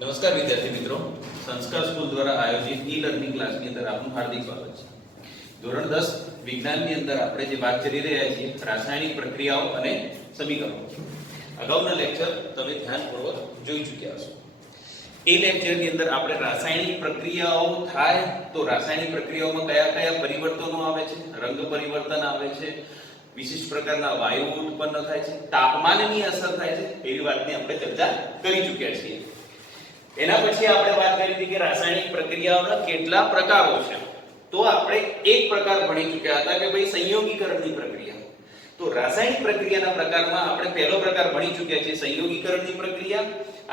નમસ્કાર વિદ્યાર્થી મિત્રો, સંસ્કાર સ્કૂલ દ્વારા આયોજિત ઈ લર્નિંગ ક્લાસની અંદર આપનું હાર્દિક સ્વાગત છે. ધોરણ 10 વિજ્ઞાનની અંદર આપણે જે વાત કરી રહ્યા છીએ રાસાયણિક પ્રક્રિયાઓ અને સમીકરણો. અગાઉના લેક્ચર તમે ધ્યાનપૂર્વક જોઈ ચૂક્યા છો. એ લેક્ચરની અંદર આપણે રાસાયણિક પ્રક્રિયાઓ થાય તો રાસાયણિક પ્રક્રિયાઓમાં કયા કયા પરિવર્તનો આવે છે, રંગ પરિવર્તન આવે છે, વિશિષ્ટ પ્રકારના વાયુ ઉત્પન્ન થાય છે, તાપમાનની અસર થાય છે, એવી વાતની આપણે ચર્ચા કરી ચૂક્યા છીએ. એના પછી આપણે વાત કરી હતી કે રાસાયણિક પ્રક્રિયાઓના કેટલા પ્રકારો છે. તો આપણે એક પ્રકાર ભણી ચૂક્યા હતા કે ભાઈ સંયોગીકરણની પ્રક્રિયા. તો રાસાયણિક પ્રક્રિયાના પ્રકારમાં આપણે પહેલો પ્રકાર ભણી ચૂક્યા છીએ સંયોગીકરણની પ્રક્રિયા.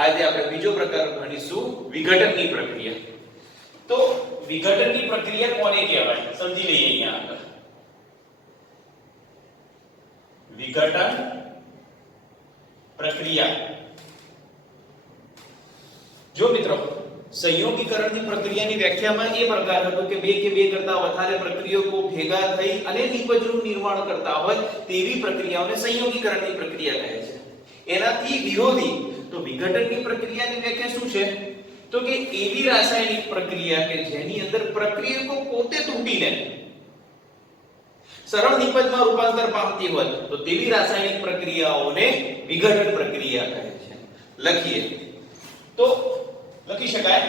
આજે આપણે બીજો પ્રકાર ભણીશું વિઘટનની પ્રક્રિયા. તો વિઘટનની પ્રક્રિયા કોને કહેવાય સમજી લઈએ અહીંયા આગળ. વિઘટન પ્રક્રિયા. જો મિત્રો, સંયોગીકરણની પ્રક્રિયાની વ્યાખ્યામાં એ પ્રકાર હતો કે બે કે બે કરતા વધારે પ્રક્રિયકો ભેગા થઈ અને નિપજનું નિર્માણ કરતા હોય તેવી પ્રક્રિયાઓને સંયોગીકરણની પ્રક્રિયા કહે છે. એનાથી વિરોધી તો વિઘટનની પ્રક્રિયાની વ્યાખ્યા શું છે? તો કે એવી રાસાયણિક પ્રક્રિયા કે જેની અંદર પ્રક્રિયકો પોતે તૂટીને સરળ નિપજમાં રૂપાંતર પામતી હોય તો તેવી રાસાયણિક પ્રક્રિયાઓને વિઘટન પ્રક્રિયા કહે છે. લખીએ તો લખી શકાય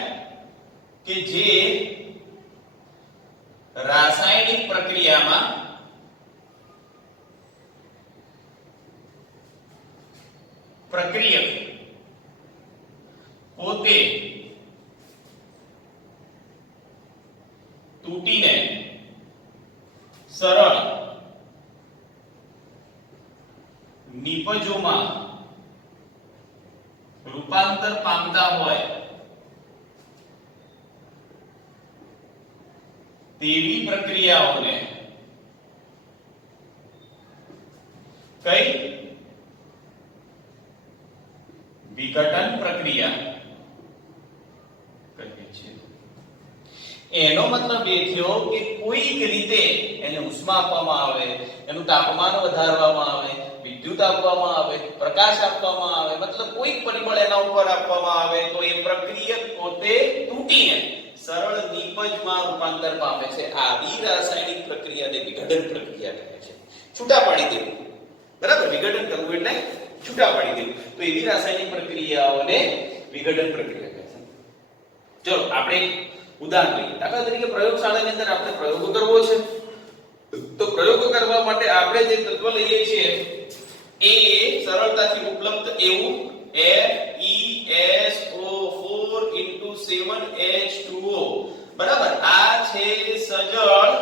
કે જે રાસાયણિક પ્રક્રિયામાં પ્રક્રિયક પોતે તૂટીને સરળ નિપજોમાં રૂપાંતર પામતા હોય તેવી પ્રક્રિયાઓને કઈ વિઘટન પ્રક્રિયા કહીએ છીએ. એનો મતલબ એ થયો કે કોઈક રીતે એને ઉષ્મા આપવામાં આવે, એનું તાપમાન વધારવામાં આવે, વિદ્યુત આપવામાં આવે, પ્રકાશ આપવામાં આવે, મતલબ કોઈક પરિબળ એના ઉપર આપવામાં આવે તો એ પ્રક્રિયક પોતે તૂટીને સરળ નિપજમાં રૂપાંતર પામે છે. આવી રાસાયણિક પ્રક્રિયાને વિઘટન પ્રક્રિયા કહે છે. છૂટા પાડી દેવું, બરાબર? વિઘટન કરવું એટલે છૂટા પાડી દેવું. તો એવી રાસાયણિક પ્રક્રિયાઓને વિઘટન પ્રક્રિયા કહે છે. ચલો આપણે ઉદાહરણ લઈએ. દાખલા તરીકે પ્રયોગશાળાની અંદર આપણે પ્રયોગો કરવો છે. તો પ્રયોગો કરવા માટે આપણે જે તત્વ લઈએ છીએ એ સરળતાથી ઉપલબ્ધ એવું FeSO4 7H2O, બરાબર? આ છે સજળ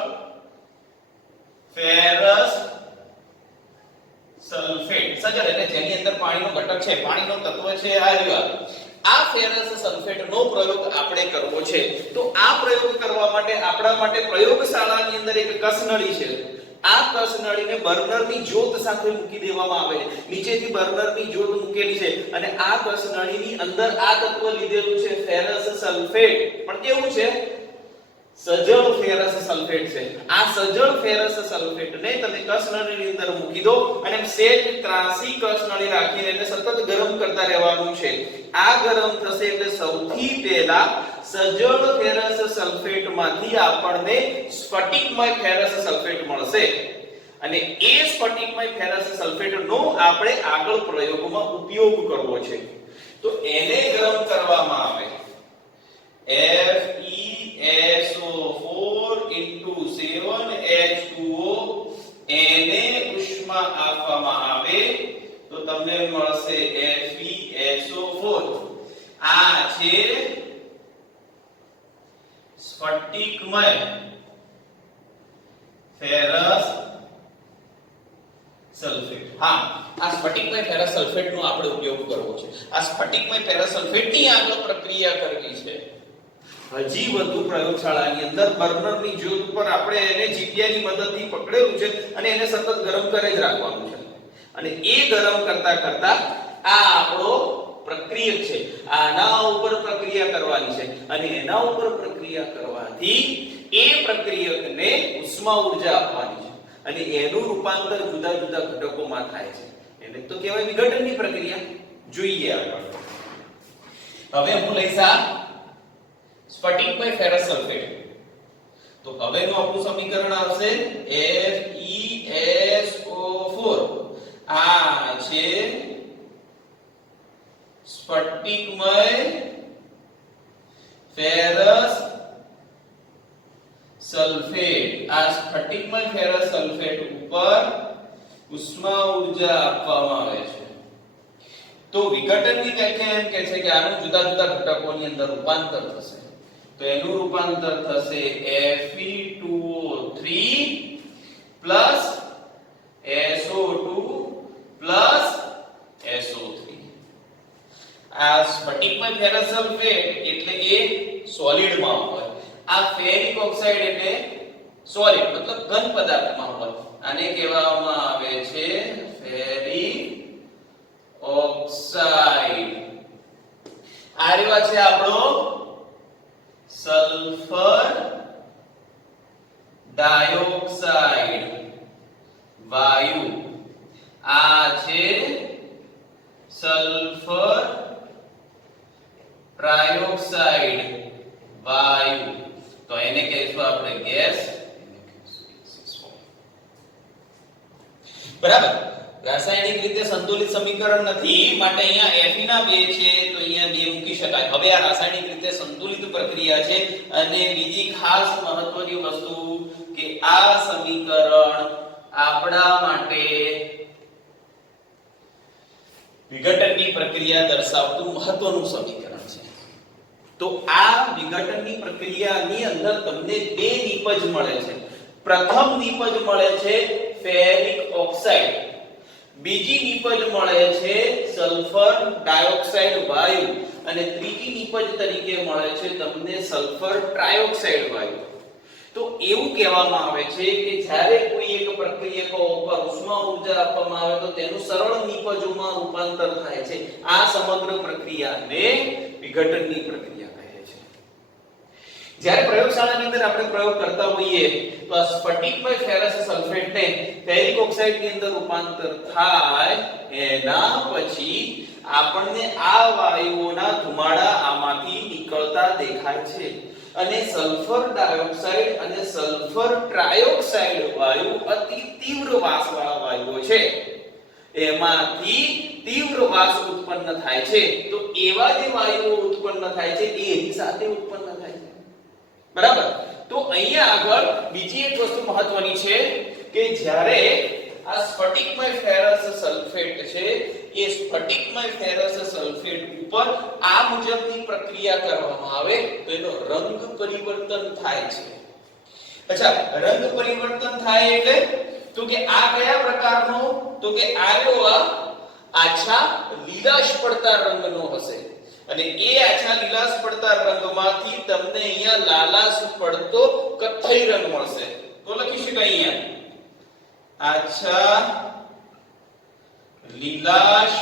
ફેરસ સલ્ફેટ. સજળ એટલે જેની અંદર પાણીનો ઘટક છે, પાણીનો તત્વ છે આ રહ્યું. આ ફેરસ સલ્ફેટનો પ્રયોગ આપણે કરવો છે. તો આ પ્રયોગ કરવા માટે આપણા માટે પ્રયોગશાળાની અંદર એક કસનળી છે. આ કસનળીને બર્નરની જ્યોત સાથે મૂકી દેવામાં આવે છે. નીચેથી બર્નરની જ્યોત મૂકેલી છે અને આ કસનળીની અંદર આ તત્વ લીધેલું છે ફેરસ સલ્ફેટ. પણ કેવું છે? સજળ ફેરસ સલ્ફેટ છે. આ સજળ ફેરસ સલ્ફેટને તમે કસનળીની અંદર મૂકી દો અને સેજ ત્રાસી કસનળી રાખીને એને સતત ગરમ કરતા રહેવાનું છે. આ ગરમ થશે એટલે સૌથી પહેલા સજળ ફેરસ સલ્ફેટમાંથી આપણને સ્ફટિકમય ફેરસ સલ્ફેટ મળશે અને એ સ્ફટિકમય ફેરસ સલ્ફેટનો આપણે આગળ પ્રયોગમાં ઉપયોગ કરવો છે. તો એને ગરમ કરવામાં આવે. FeSO4 7H2O એને ઉષ્મા આપવામાં આવે તો તમને મળશે FeSO4. આ છે સ્ફટિકમય ફેરસ સલ્ફેટ. હા, આ સ્ફટિકમય ફેરસ સલ્ફેટનો આપણે ઉપયોગ કરવો છે. આ સ્ફટિકમય ફેરસ સલ્ફેટની આગળ પ્રક્રિયા કરવી છે. હજી વધુ પ્રયોગશાળાની અંદર બર્નરની જ્યોત ઉપર આપણે એને જીપિયાની મદદથી પકડેલું છે અને એને સતત ગરમ કરે જ રાખવાનું છે. અને એ ગરમ કરતા કરતા આ આપણો પ્રક્રિયક છે, આના ઉપર પ્રક્રિયા કરવાની છે અને એના ઉપર પ્રક્રિયા કરવાથી એ પ્રક્રિયકને ઉષ્મા ઊર્જા આપવાની છે અને એનું રૂપાંતર જુદા જુદા ઘટકોમાં થાય છે. એને તો કહેવાય વિઘટનની પ્રક્રિયા. જોઈએ આગળ. હવે હું લઈશ આ સ્ફટિકમય ફેરસ સલ્ફેટ, તો હવેનું આપણું સમીકરણ આવશે FeSO4. આ છે સ્ફટિકમય ફેરસ સલ્ફેટ. આ સ્ફટિકમય ફેરસ સલ્ફેટ ઉપર ઉષ્મા ઊર્જા આપવામાં આવે છે. તો વિઘટનની વ્યાખ્યા એમ કહે છે કે આનું જુદા જુદા ઘટકોની અંદર રૂપાંતર થશે. તો એનું રૂપાંતર થશે Fe2O3 plus SO2 plus SO3. આ સ્ફટિકમય ફેરસ સલ્ફેટ એટલે એ સોલિડ માં હોય, આ ફેરિક ઓક્સાઇડ એટલે સોલિડ મતલબ ઘન પદાર્થમાં હોય. આને કહેવામાં આવે છે ફેરિક ઓક્સાઇડ. આ રેવા છે આપણો સલ્ફર ડાયોક્સાઇડ વાયુ. આ છે સલ્ફર ટ્રાયોક્સાઇડ વાયુ. તો એને કહીશું આપણે ગેસ. બરાબર. રાસાયણિક રીતે સંતુલિત સમીકરણ નથી માટે અહીંયા Fe ના 2 છે તો અહીંયા 2 મૂકી શકાય. હવે આ રાસાયણિક રીતે સંતુલિત પ્રક્રિયા છે અને બીજી ખાસ મહત્વની વસ્તુ કે આ સમીકરણ આપણા માટે વિઘટનની પ્રક્રિયા દર્શાવતું મહત્વનું સમીકરણ છે. તો આ વિઘટનની પ્રક્રિયાની અંદર તમને બે નિપજ મળે છે. પ્રથમ નિપજ મળે છે ફેરિક ઓક્સાઇડ, બીજી નિપજ મળે છે સલ્ફર ડાયોક્સાઇડ વાયુ અને ત્રીજી નિપજ તરીકે મળે છે તમને સલ્ફર ટ્રાયોક્સાઇડ વાયુ. તો એવું કહેવામાં આવે છે કે જ્યારે કોઈ એક પ્રક્રિયકો ઉપર ઉષ્મા ઊર્જા આપવામાં આવે તો તેનું સરળ નિપજોમાં રૂપાંતર થાય છે. આ સમગ્ર પ્રક્રિયાને વિઘટનની પ્રક્રિયા કહે છે. જ્યારે પ્રયોગશાળાની અંદર આપણે પ્રયોગ કરતા હોઈએ તો આ સ્ફટિકમય ફેરસ સલ્ફેટને ફેરિક ઓક્સાઇડની અંદર રૂપાંતર થાય એના પછી આપણને આ વાયુઓના ધુમાડા આમાંથી નીકળતા દેખાય છે અને સલ્ફર ડાયોક્સાઇડ અને સલ્ફર ટ્રાયોક્સાઇડ વાયુ અતિ તીવ્ર વાસવાળા વાયુઓ છે. એમાંથી તીવ્ર વાસ ઉત્પન્ન થાય છે. તો એવા જે વાયુઓ ઉત્પન્ન થાય છે એ એની સાથે ઉત્પન્ન થાય છે. બરાબર. તો અહીંયા આગળ બીજી એક વસ્તુ મહત્વની છે કે જ્યારે આ સ્ફટિકમય ફેરસ સલ્ફેટ છે એ સ્ફટિકમય ફેરસ સલ્ફેટ ઉપર આ મુજબની પ્રક્રિયા કરવામાં આવે તો એનો રંગ પરિવર્તન થાય છે. અચ્છા, રંગ પરિવર્તન થાય એટલે તો કે આ કયા પ્રકારનો? તો કે આ આછા લીલાશ પડતા રંગનો હશે અને એ આછા લીલાશ પડતા રંગમાંથી તમને અહીંયા લાલાશ પડતો કથ્થઈ રંગ મળશે. તો લખી શકાય અહીંયા આછા લીલાશ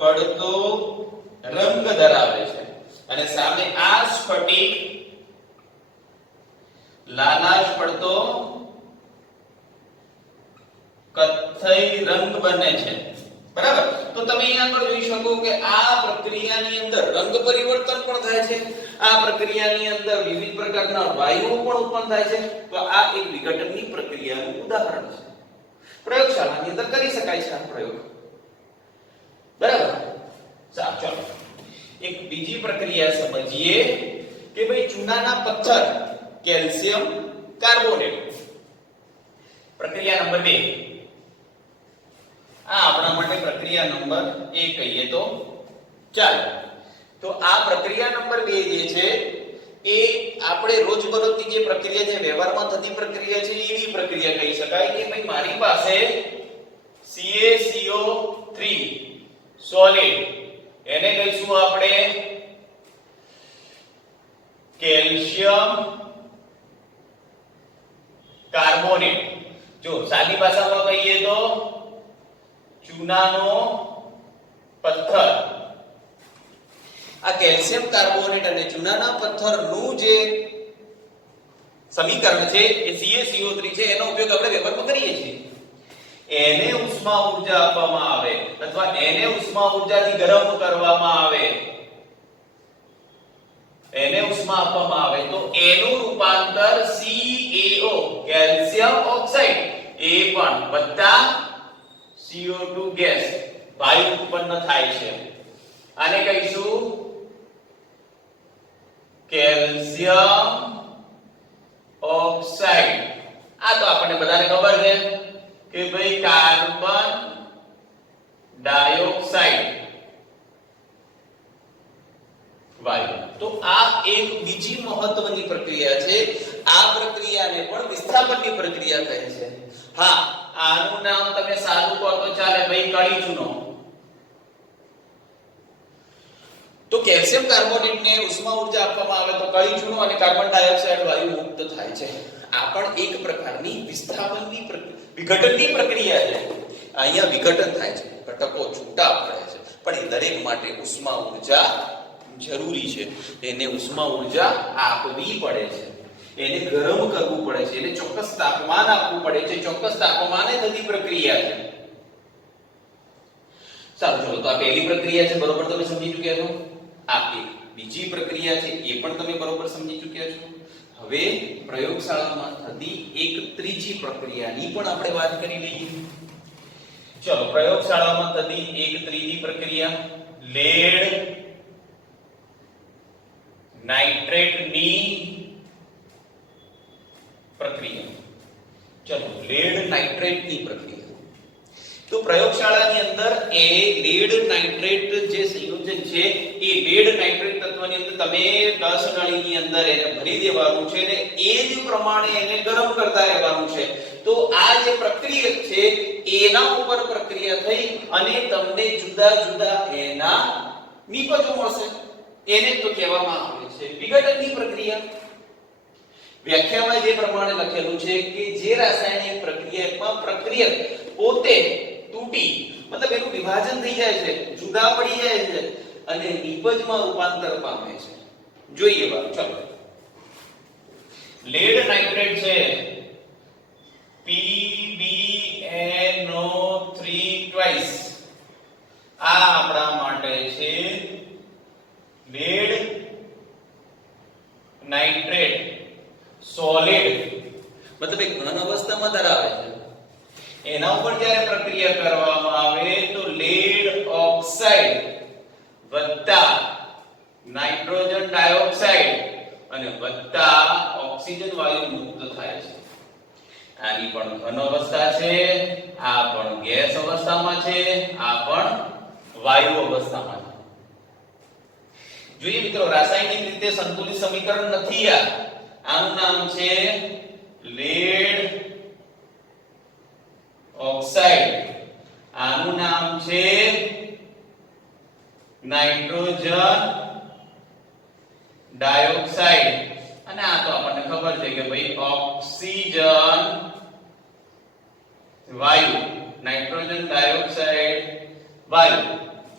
પડતો રંગ ધરાવે છે અને સામે આ સ્ફટિક લાલાશ પડતો કથ્થઈ રંગ બને છે. બરાબર. તો તમે અહીંયા આગળ જોઈ શકો કે આ પ્રક્રિયાની અંદર રંગ પરિવર્તન પણ થાય છે. આ પ્રક્રિયાની અંદર વિવિધ પ્રકારના વાયુઓ પણ ઉત્પન્ન થાય છે. તો આ એક વિઘટનની પ્રક્રિયાનું ઉદાહરણ છે. પ્રયોગશાળાની અંદર કરી શકાય છે આ પ્રયોગ. બરાબર. ચાલો એક બીજી પ્રક્રિયા સમજીએ કે ભાઈ ચૂનાના પથ્થર કેલ્શિયમ કાર્બોનેટ. પ્રક્રિયા નંબર 2. આ આપણા માટે પ્રક્રિયા નંબર 1 કહીએ તો ચાલો. તો આ પ્રક્રિયા નંબર 2 જે છે એ આપણે રોજબરોજની જે પ્રક્રિયા છે વ્યવહારમાં થતી પ્રક્રિયા છે એવી પ્રક્રિયા કહી શકાય કે ભાઈ મારી પાસે CaCO3 સોલિડ એને કહીશું આપણે કેલ્શિયમ કાર્બોનેટ. જો સાદી ભાષામાં કહીએ તો ચૂનાનો પથ્થર. આ કેલ્શિયમ કાર્બોનેટ અને ચૂનાના પથ્થરનું જે સમીકરણ છે એ CaCO3 છે એનો ઉપયોગ આપણે વ્યવહારમાં કરીએ છીએ. એને ઉષ્મા ઊર્જા આપવામાં આવે અથવા એને ઉષ્મા ઊર્જાથી ગરમ કરવામાં આવે એને ઉષ્મા આપવામાં આવે તો એનું રૂપાંતર CaO કેલ્શિયમ ઓક્સાઇડ એ પણ વત્તા CO2 ગેસ વાયુ ઉત્પન્ન થાય છે. આને કહીશું કેલ્શિયમ ઓક્સાઇડ. આ તો આપણને બધાને ખબર છે કે ભાઈ કાર્બન ડાયોક્સાઇડ વાયુ. તો આ એક બીજી મહત્વની પ્રક્રિયા છે. આ પ્રક્રિયાને પણ વિસ્થાપનની પ્રક્રિયા કહે છે. હા, આનું નામ તમે સાદું કહો તો ચાલે, ભાઈ કળી ચૂનો. તો કેલ્શિયમ કાર્બોનેટને ઉષ્મા ઊર્જા આપવામાં આવે તો કળી ચૂનો અને કાર્બન ડાયોક્સાઇડ વાયુ મુક્ત થાય છે. આ પણ એક પ્રકારની વિસ્થાપનની વિઘટનની પ્રક્રિયા છે. અહીંયા વિઘટન થાય છે, ઘટકો છૂટા પડે છે, પણ એ દરેક માટે ઉષ્મા ઊર્જા જરૂરી છે. એને ઉષ્મા ઊર્જા આપવી પડે છે, એને ગરમ કરવું પડે છે, એને ચોક્કસ તાપમાન આપવું પડે છે. ચોક્કસ તાપમાને થતી પ્રક્રિયા છે. સારું, ચલો તો આ પહેલી પ્રક્રિયા છે, બરોબર તમે સમજી ચૂક્યા છો. આ એક બીજી પ્રક્રિયા છે, એ પણ તમે બરોબર સમજી ચૂક્યા છો. હવે પ્રયોગશાળામાં થતી એક ત્રીજી પ્રક્રિયાની પણ આપણે વાત કરી લઈએ. ચલો, પ્રયોગશાળામાં થતી એક ત્રીજી પ્રક્રિયા લેડ નાઇટ્રેટની પ્રક્રિયા. ચલો, લેડ નાઇટ્રેટની પ્રક્રિયા. તો પ્રયોગશાળાની અંદર એ લેડ નાઇટ્રેટ જે સંયોજન છે એ લેડ નાઇટ્રેટ તત્વની અંદર તમે 10 નળીની અંદર એને ભરી દેવાનું છે અને એ જ પ્રમાણે એને ગરમ કરતા રહેવાનું છે. તો આ જે પ્રક્રિયા છે એના ઉપર પ્રક્રિયા થઈ અને તમને જુદા જુદા એના નિપજો મળશે. એને તો કહેવામાં આવે છે વિઘટનની પ્રક્રિયા. વ્યાખ્યામાં જે પ્રમાણે લખેલું છે કે જે રાસાયણિક પ્રક્રિયામાં પ્રક્રિયક પોતે તૂટી મતલબ એનું વિભાજન થઈ જાય છે, જુદા પડી જાય છે અને નિપજમાં રૂપાંતર પામે છે. જોઈએ વાત, ચલો. લેડ નાઇટ્રેટ છે PbNO3 ટ્વાઇસ. આ આપણા માટે છે લેડ નાઇટ્રેટ સોલિડ, મતલબ એક ઘન અવસ્થામાં ધરાવે છે. એના ઉપર જ્યારે પ્રક્રિયા કરવામાં આવે તો લેડ ઓક્સાઇડ વત્તા નાઇટ્રોજન ડાયોક્સાઇડ અને વત્તા ઓક્સિજન વાયુ મુક્ત થાય છે. આની પણ ઘન અવસ્થા છે, આ પણ ગેસ અવસ્થામાં છે, આ પણ વાયુ અવસ્થામાં છે. જોઈએ મિત્રો, રાસાયણિક રીતે સંતુલિત સમીકરણ નથી આ. આનું નામ છે લેડ ઓક્સાઇડ, આનું નામ છે નાઇટ્રોજન ડાયોક્સાઇડ અને આ તો આપણને ખબર છે કે ભાઈ ઓક્સિજન વાયુ, નાઇટ્રોજન ડાયોક્સાઇડ વાયુ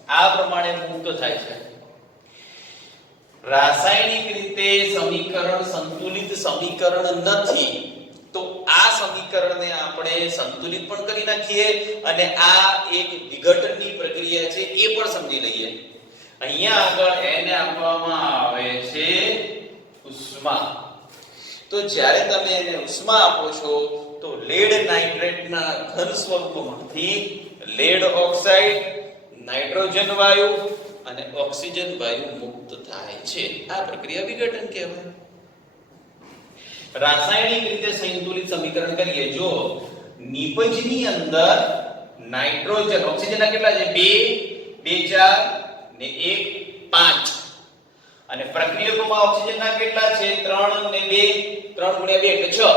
આ પ્રમાણે મુક્ત થાય છે. રાસાયણિક રીતે સમીકરણ સંતુલિત સમીકરણ નથી, તો આ સમીકરણને આપણે સંતુલિત પણ કરી નાખીએ અને આ એક વિઘટનની પ્રક્રિયા છે એ પણ સમજી લઈએ. અહીંયા આગળ એને આપવામાં આવે છે ઉષ્મા. તો જ્યારે તમે એને ઉષ્મા આપો છો તો લેડ નાઇટ્રેટના ઘન સ્વરૂપમાંથી લેડ ઓક્સાઇડ, નાઇટ્રોજન વાયુ અને ઓક્સિજન વાયુ મુક્ત થાય છે. આ પ્રક્રિયા વિઘટન કહેવાય. રાસાયણિક રીતે સંતુલિત સમીકરણ કરીએ. જો નિપજની અંદર નાઇટ્રોજન, ઓક્સિજનના કેટલા છે? 2 4 ને 1 5 અને પ્રક્રિયકોમાં ઓક્સિજનના કેટલા છે? 3 ને 2 3 ગુણ્યા 2 એટલે 6.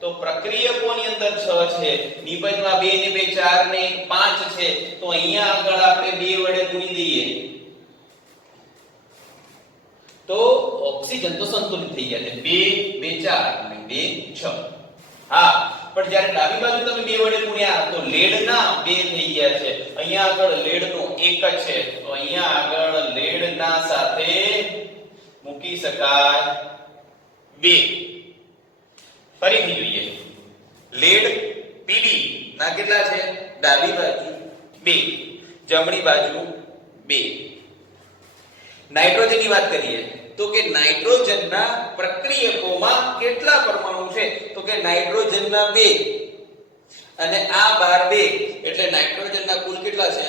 તો પ્રક્રિયકોની અંદર 6 છે, નિપજમાં 2 ને 2 4 ને 1 5 છે. તો અહીંયા આગળ આપણે 2 વડે ગુણી દઈએ તો ઓક્સિજન તો સંતુલિત થઈ ગયા છે. 2 2 4 અને 2 6. હા, પણ જ્યારે ડાબી બાજુ તમે 2 વડે ગુણ્યા તો લેડ ના 2 થઈ ગયા છે. અહીંયા આગળ લેડ નો 1 જ છે, તો અહીંયા આગળ લેડ ના સાથે મૂકી શકાય 2. ફરીથી જોઈએ. લેડ Pb ના કેટલા છે? ડાબી બાજુ 2, જમણી બાજુ 2. નાઇટ્રોજન ની વાત કરીએ તો કે નાઇટ્રોજનના પ્રક્રિયકોમાં કેટલા પરમાણુ છે? તો કે નાઇટ્રોજનના 2 અને આ 12 2 એટલે નાઇટ્રોજનના કુલ કેટલા છે?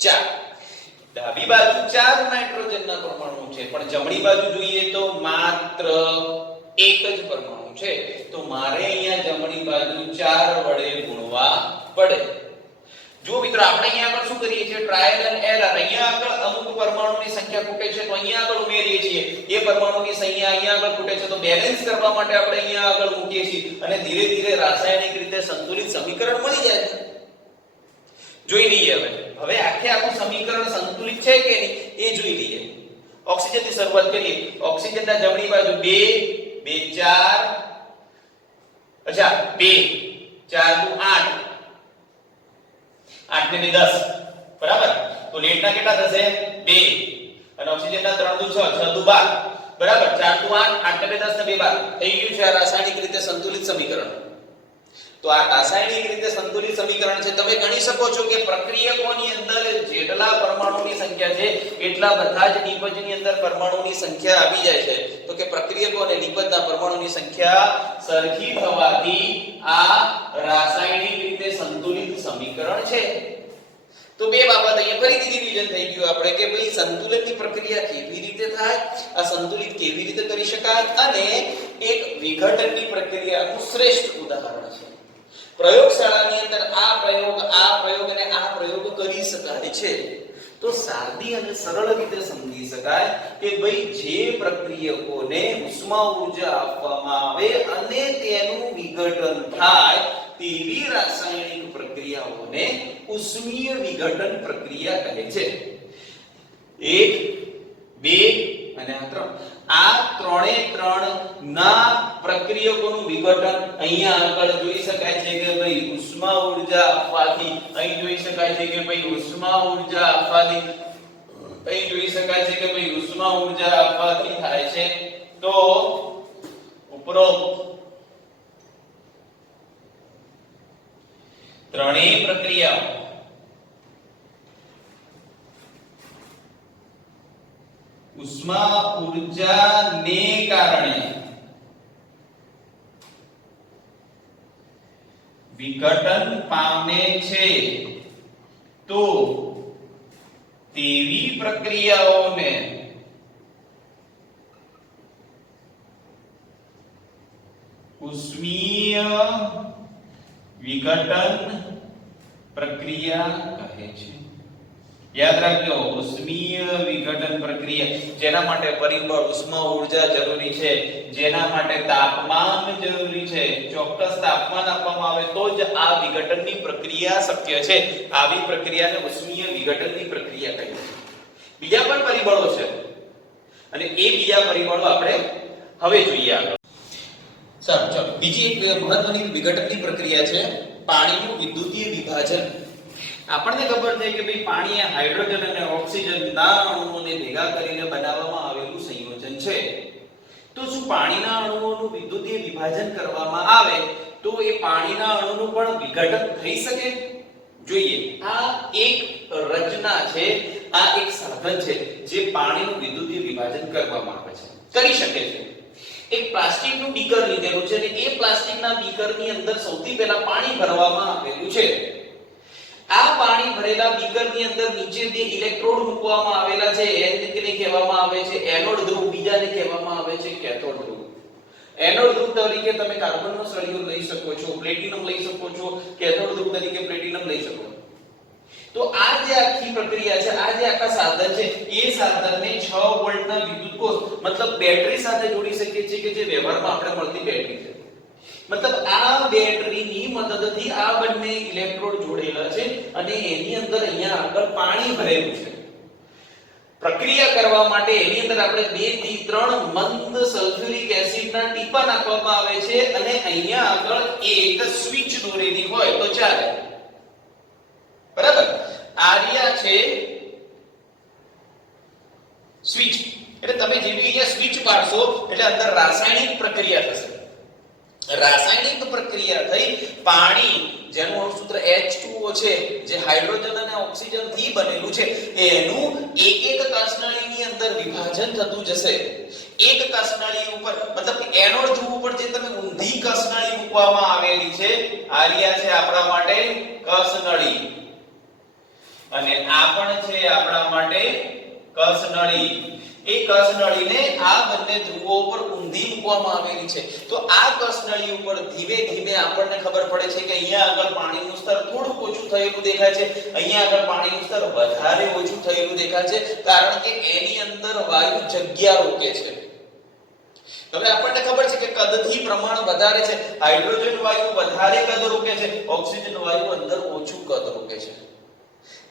4. ડાબી બાજુ 4 નાઇટ્રોજનના પરમાણુ છે, પણ જમણી બાજુ જોઈએ તો માત્ર એક જ પરમાણુ છે. તો મારે અહીંયા જમણી બાજુ 4 વડે ગુણવા પડે. જો મિત્રો આપણે અહીંયા આગળ શું કરીએ છીએ? Trial and error. અહીંયા આગળ અમુક પરમાણુની સંખ્યા ખૂટે છે તો અહીંયા આગળ ઉમેરીએ છીએ. એ પરમાણુની સંખ્યા અહીંયા આગળ ખૂટે છે તો બેલેન્સ કરવા માટે આપણે અહીંયા આગળ મૂકીએ છીએ અને ધીરે ધીરે રાસાયણિક રીતે સંતુલિત સમીકરણ મળી જાય છે. જોઈ લઈએ હવે આખું સમીકરણ સંતુલિત છે કે નહીં એ જોઈ લઈએ. ઓક્સિજનથી શરૂઆત કરીએ. ઓક્સિજનના જમણી બાજુ 2 2 4 અચ્છા 2 4 * 8 8 ને 10 બરાબર. તો લેટના કેટલા થશે? 2 અને ઓક્સિજનના 3 દુ 6 6 દુ 12 બરાબર. 4 દુ 8 8 ને 10 ને 2 12 થઈ ગયું છે આ રાસાયણિક રીતે સંતુલિત સમીકરણ. તો આ રાસાયણિક રીતે સંતુલિત સમીકરણ છે. તમે ગણી શકો છો કે પ્રક્રિયકોની અંદર જેટલા પરમાણુની સંખ્યા છે એટલા બધા જ નિપજની અંદર પરમાણુની સંખ્યા આવી જાય છે. તો કે પ્રક્રિયકો અને નિપજના પરમાણુની સંખ્યા સરખી થવાથી આ રાસાયણિક રીતે સંતુલિત સમીકરણ છે. તો બે બાબત અહીંયા ફરીથી રિવિઝન થઈ ગયું આપણે કે ભાઈ સંતુલનની પ્રક્રિયા કેવી રીતે થાય, આ સંતુલિત કેવી રીતે કરી શકાય અને એક વિઘટનની પ્રક્રિયાનું શ્રેષ્ઠ ઉદાહરણ છે. પ્રયોગશાળાની અંદર આ પ્રયોગ અને આ પ્રયોગ કરી શકાય છે. તો સાદી અને સરળ રીતે સમજી શકાય કે ભાઈ જે પ્રક્રિયકોને ઉષ્મા ઊર્જા આપવામાં આવે અને તેનું વિઘટન થાય તેવી રાસાયણિક પ્રક્રિયાઓને ઉષ્મીય વિઘટન પ્રક્રિયા કહે છે. 1 2 અને 3 આ ત્રણે ત્રણ ના પ્રક્રિયકોનું વિઘટન અહીંયા આગળ જોઈ શકાય છે કે ભાઈ ઉષ્મા ઊર્જા આપવાથી અહીં જોઈ શકાય છે કે ભાઈ ઉષ્મા ઊર્જા આપવાથી અહીં જોઈ શકાય છે કે ભાઈ ઉષ્મા ઊર્જા આપવાથી થાય છે. તો ઉપરોક્ત ત્રણેય પ્રક્રિયાઓ ઉષ્મા ઊર્જાને કારણે વિઘટન પામે છે. તો તેવી પ્રક્રિયાઓને ઉષ્મીય વિઘટન પ્રક્રિયા કહે છે. યાદ રાખજો, ઉષ્મીય વિઘટન પ્રક્રિયા જેના માટે પરિબળ ઉષ્મા ઊર્જા જરૂરી છે, જેના માટે તાપમાન જરૂરી છે, ચોક્કસ તાપમાન આપવામાં આવે તો જ આ વિઘટનની પ્રક્રિયા શક્ય છે. આવી પ્રક્રિયાને ઉષ્મીય વિઘટનની પ્રક્રિયા કહે છે. બીજા પણ પરિબળો છે અને એ બીજા પરિબળો આપણે હવે જોઈએ આગળ. સારું, ચાલો બીજી એક મહત્વની વિઘટનની પ્રક્રિયા છે પાણીનું વિદ્યુતીય વિભાજન. આપણને ખબર છે કે ભાઈ પાણી એ હાઇડ્રોજન અને ઓક્સિજનના અણુઓને ભેગા કરીને બનાવવામાં આવેલું સંયોજન છે. તો શું પાણીના અણુઓનું વિદ્યુતીય વિભાજન કરવામાં આવે તો એ પાણીના અણુનું પણ વિઘટન થઈ શકે? જોઈએ, આ એક રચના છે, આ એક સાધન છે જે પાણીનું વિદ્યુતીય વિભાજન કરવામાં આવે છે, કરી શકે છે. એક પ્લાસ્ટિકનું બીકર લીધેલું છે અને એ પ્લાસ્ટિકના બીકરની અંદર સૌથી પહેલા પાણી ભરવામાં આવેલું છે. આ પાણી ભરેલા બીકરની અંદર નીચે બે ઇલેક્ટ્રોડ મૂકવામાં આવેલા છે. એકને કહેવામાં આવે છે એનોડ ધ્રુવ, બીજાને કહેવામાં આવે છે કેથોડ ધ્રુવ. એનોડ ધ્રુવ તરીકે તમે કાર્બનનો સળિયો લઈ શકો છો, પ્લેટિનમ લઈ શકો છો, કેથોડ ધ્રુવ તરીકે પ્લેટિનમ લઈ શકો. તો આ જે આખી પ્રક્રિયા છે, આ જે આખા સાધન છે, એ સાધનને 6 વોલ્ટના વિદ્યુત કોષ મતલબ બેટરી સાથે જોડી શકીએ છીએ કે જે વ્યવહારમાં આપણે મળતી બેટરી છે. મતલબ આ બેટરીની મદદથી આ બંને ઇલેક્ટ્રોડ જોડેલા છે અને એની અંદર અહીંયા આગળ પાણી ભરેલું છે. પ્રક્રિયા કરવા માટે એની અંદર આપણે 2 થી 3 મંદ સલ્ફ્યુરિક એસિડના ટીપા નાખવામાં આવે છે અને અહીંયા આગળ એક સ્વિચ દોરેલી હોય તો ચાલે. બરાબર, આર્યા છે સ્વિચ. એટલે તમે જેવી અહીંયા સ્વિચ પાડશો એટલે અંદર રાસાયણિક પ્રક્રિયા થશે. રાસાયણિક પ્રક્રિયા થઈ પાણી જેનું અણુસૂત્ર H2O છે, જે હાઇડ્રોજન અને ઓક્સિજન થી બનેલું છે, એનું એક એક કક્ષનળીની અંદર વિભાજન થતું જશે. એક કસનળી ઉપર મતલબ કે એનોડ ધ્રુવ ઉપર જે તમે ઊંધી કસનળી મૂકવામાં આવેલી છે આ રહ્યા છે આપણા માટે કસનળી અને આ પણ છે આપણા માટે કસનળી એ કસનળીને આ બંને ધ્રુવો ઉપર ઊંધી મૂકવામાં આવેલી છે તો આ કસનળી ઉપર ધીમે ધીમે આપણને ખબર પડે છે કે અહીંયા આગળ પાણીનું સ્તર થોડું ઓછું થયેલું દેખાય છે અહીંયા આગળ પાણીનું સ્તર વધારે ઓછું થયેલું દેખાય છે કારણ કે એની અંદર વાયુ જગ્યા રોકે છે હવે આપણને ખબર છે કે કદથી પ્રમાણ વધારે છે હાઇડ્રોજન વાયુ વધારે કદ રોકે છે ઓક્સિજન વાયુ અંદર ઓછું કદ રોકે છે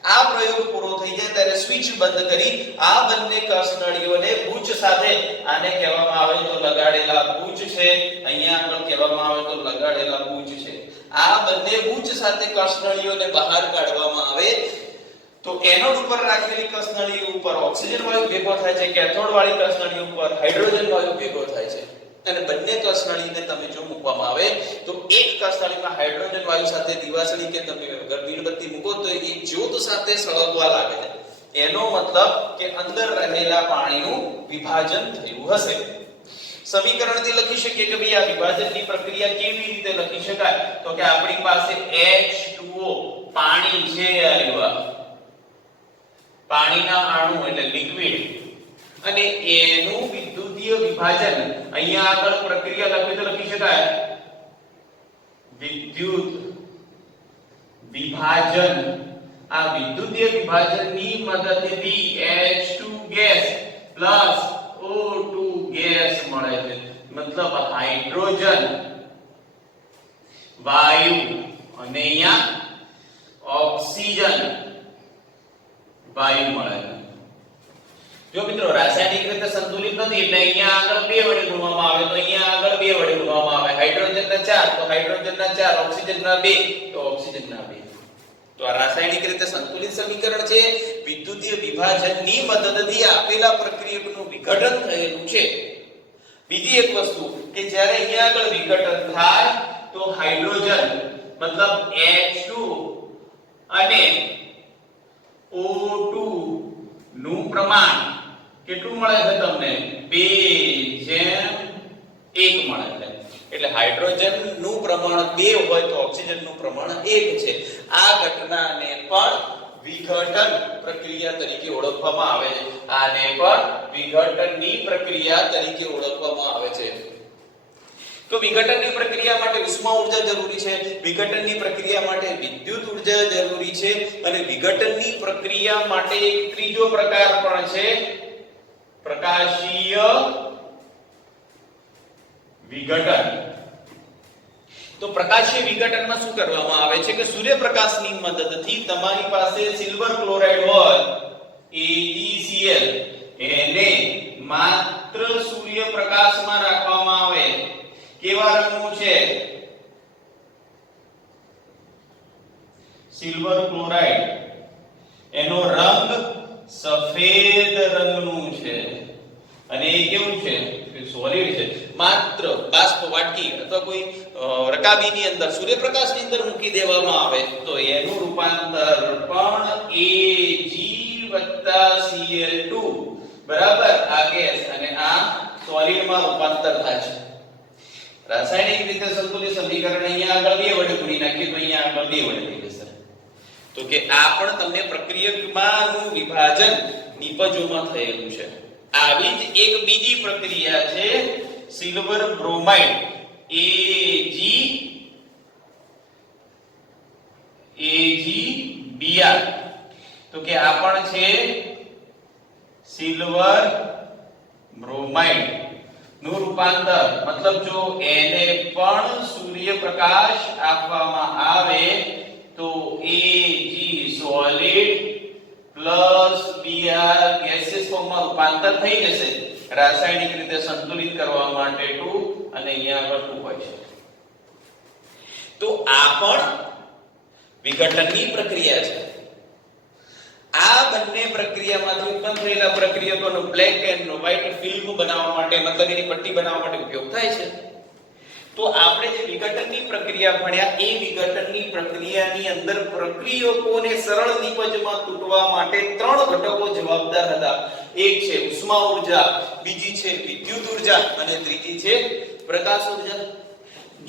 આ પ્રયોગ પૂરો થઈ જાય ત્યારે સ્વિચ બંધ કરી આ બંને કસનળીઓને બૂચ સાથે આને કહેવામાં આવે તો લગાડેલા બૂચ છે અહીંયા આગળ કહેવામાં આવે તો લગાડેલા બૂચ છે આ બંને બૂચ સાથે કસનળીઓને બહાર કાઢવામાં આવે તો એનોડ ઉપર રાખેલી કસનળી ઉપર ઓક્સિજન વાયુ ભેગો થાય છે કેથોડ વાળી કસનળી ઉપર હાઇડ્રોજન વાયુ ભેગો થાય છે અને બંને કસનળીને તમે જો મૂકવામાં આવે તો એક કસનળીમાં હાઇડ્રોજન વાયુ સાથે દિવાસળી કે તમે મીણબત્તી મૂકો તો એ જ્યોત સાથે સળગવા લાગે છે એનો મતલબ કે અંદર રહેલા પાણીનું વિભાજન થયું હશે સમીકરણથી લખી શકીએ કે ભાઈ આ વિભાજનની પ્રક્રિયા કેવી રીતે લખી શકાય તો કે આપણી પાસે H2O પાણી છે આ પાણીના અણુ એટલે લિક્વિડ અને એનું વિદ્યુતીય વિભાજન અહીંયા આગળ પ્રક્રિયા લખી તો લખી શકાય વિદ્યુત વિભાજન આ વિદ્યુતીય વિભાજનની મદદથી H2 gas plus O2 gas મળે છે મતલબ હાઇડ્રોજન વાયુ અને અહીંયા ઓક્સિજન વાયુ મળે છે જો મિત્રો રાસાયણિક રીતે સંતુલિત નથી એટલે અહીંયા આગળ 2 વડે ગુણવામાં આવે તો અહીંયા આગળ 2 વડે ગુણવામાં આવે હાઇડ્રોજનના 4 તો હાઇડ્રોજનના 4 ઓક્સિજનના 2 તો ઓક્સિજનના 2 તો આ રાસાયણિક રીતે સંતુલિત સમીકરણ છે વિદ્યુતીય વિભાજનની મદદથી આપેલા પ્રક્રિયકનું વિઘટન થયેલું છે બીજી એક વસ્તુ કે જ્યારે અહીંયા આગળ વિઘટન થાય તો હાઇડ્રોજન મતલબ H2 અને O2 નું પ્રમાણ કેટલું મળે છે તમને 2:1 મળે છે એટલે હાઇડ્રોજન નું પ્રમાણ 2 હોય તો ઓક્સિજન નું પ્રમાણ 1 છે આ ઘટનાને પણ વિઘટન પ્રક્રિયા તરીકે ઓળખવામાં આવે છે આને પણ વિઘટનની પ્રક્રિયા તરીકે ઓળખવામાં આવે છે તો વિઘટનની પ્રક્રિયા માટે ઉષ્મા ઊર્જા જરૂરી છે વિઘટનની પ્રક્રિયા માટે વિદ્યુત ઊર્જા જરૂરી છે અને વિઘટનની પ્રક્રિયા માટે એક ત્રીજો પ્રકાર પણ છે પ્રકાશીય વિઘટન તો પ્રકાશીય વિઘટનમાં શું કરવામાં આવે છે કે સૂર્યપ્રકાશની મદદથી તમારી પાસે સિલ્વર ક્લોરાઇડ હોય AgCl એને માત્ર સૂર્યપ્રકાશમાં રાખવામાં આવે કેવા રંગનું છે સિલ્વર ક્લોરાઇડ એનો રંગ સફેદ રંગનું છે અને એ કેવું છે સોલિડ છે માત્ર બાષ્પ વાટકી અથવા કોઈ રકાબીની અંદર સૂર્યપ્રકાશની અંદર મૂકી દેવામાં આવે તો એનું રૂપાંતર પણ Ag+Cl2 બરાબર આ ગેસ અને આ સોલિડમાં રૂપાંતર થાય છે રાસાયણિક રીતે સંતુલિત સમીકરણ અહીંયા આગળ 2 વડે ગુણી નાખીએ તો અહીંયા આગળ 2 વડે થઈ જશે તો કે આ પણ તમને પ્રક્રિયકમાંનું વિભાજન નિપજોમાં થયેલું છે આવી જ એક બીજી પ્રક્રિયા છે સિલ્વર બ્રોમાઇડ AgBr તો કે આ પણ છે સિલ્વર બ્રોમાઇડ નું રૂપાંતર મતલબ જો એને પણ સૂર્યપ્રકાશ આપવામાં આવે તો Ag solid plus Br gaseous ફોર્મમાં રૂપાંતર થઈ જશે રાસાયણિક રીતે સંતુલિત કરવા માટે 2 અને અહીંયા આગળ 2 હોય છે તો આ પણ વિઘટનની પ્રક્રિયા છે આ બંને પ્રક્રિયામાંથી ઉત્પન્ન થયેલા પ્રક્રિયકોનો બ્લેક એન્ડ વ્હાઇટ ફિલ્મ બનાવવા માટે મતલબ એની પટ્ટી બનાવવા માટે ઉપયોગ થાય છે તો આપણે જે વિઘટનની પ્રક્રિયા ભણ્યા એ વિઘટનની પ્રક્રિયાની અંદર પ્રક્રિયકોને સરળ નિપજમાં તૂટવા માટે ત્રણ ઘટકો જવાબદાર હતા. એક છે ઉષ્મા ઊર્જા, બીજી છે વિદ્યુત ઊર્જા અને ત્રીજી છે પ્રકાશ ઊર્જા.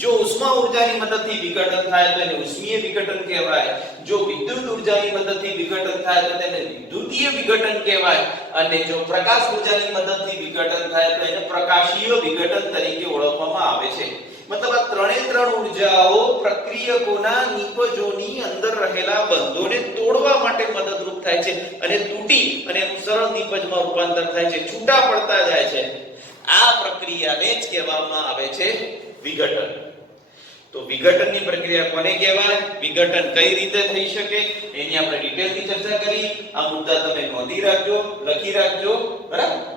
જો ઉષ્મા ઊર્જાની મદદથી વિઘટન થાય તો એને ઉષ્મીય વિઘટન કહેવાય. જો વિદ્યુત ઊર્જાની મદદથી વિઘટન થાય તો તેને વિદ્યુતીય વિઘટન કહેવાય. અને જો પ્રકાશ ઊર્જાની મદદથી વિઘટન થાય તો એને પ્રકાશીય વિઘટન તરીકે ઓળખવામાં આવે છે. મતલબ આ ત્રણ ઊર્જાઓ પ્રક્રિયકોના નિપજોની અંદર રહેલા બંધોને તોડવા માટે મદદરૂપ થાય છે અને તૂટી અને એનું સરળ નિપજમાં રૂપાંતર થાય છે, છૂટા પડતા જાય છે. આ પ્રક્રિયાને જ કહેવામાં આવે છે વિઘટન. તો વિઘટનની પ્રક્રિયા કોને કહેવાય, વિઘટન કઈ રીતે થઈ શકે એની આપણે ડિટેલથી ચર્ચા કરી. આ મુદ્દા તમે નોંધી રાખજો, લખી રાખજો, બરાબર.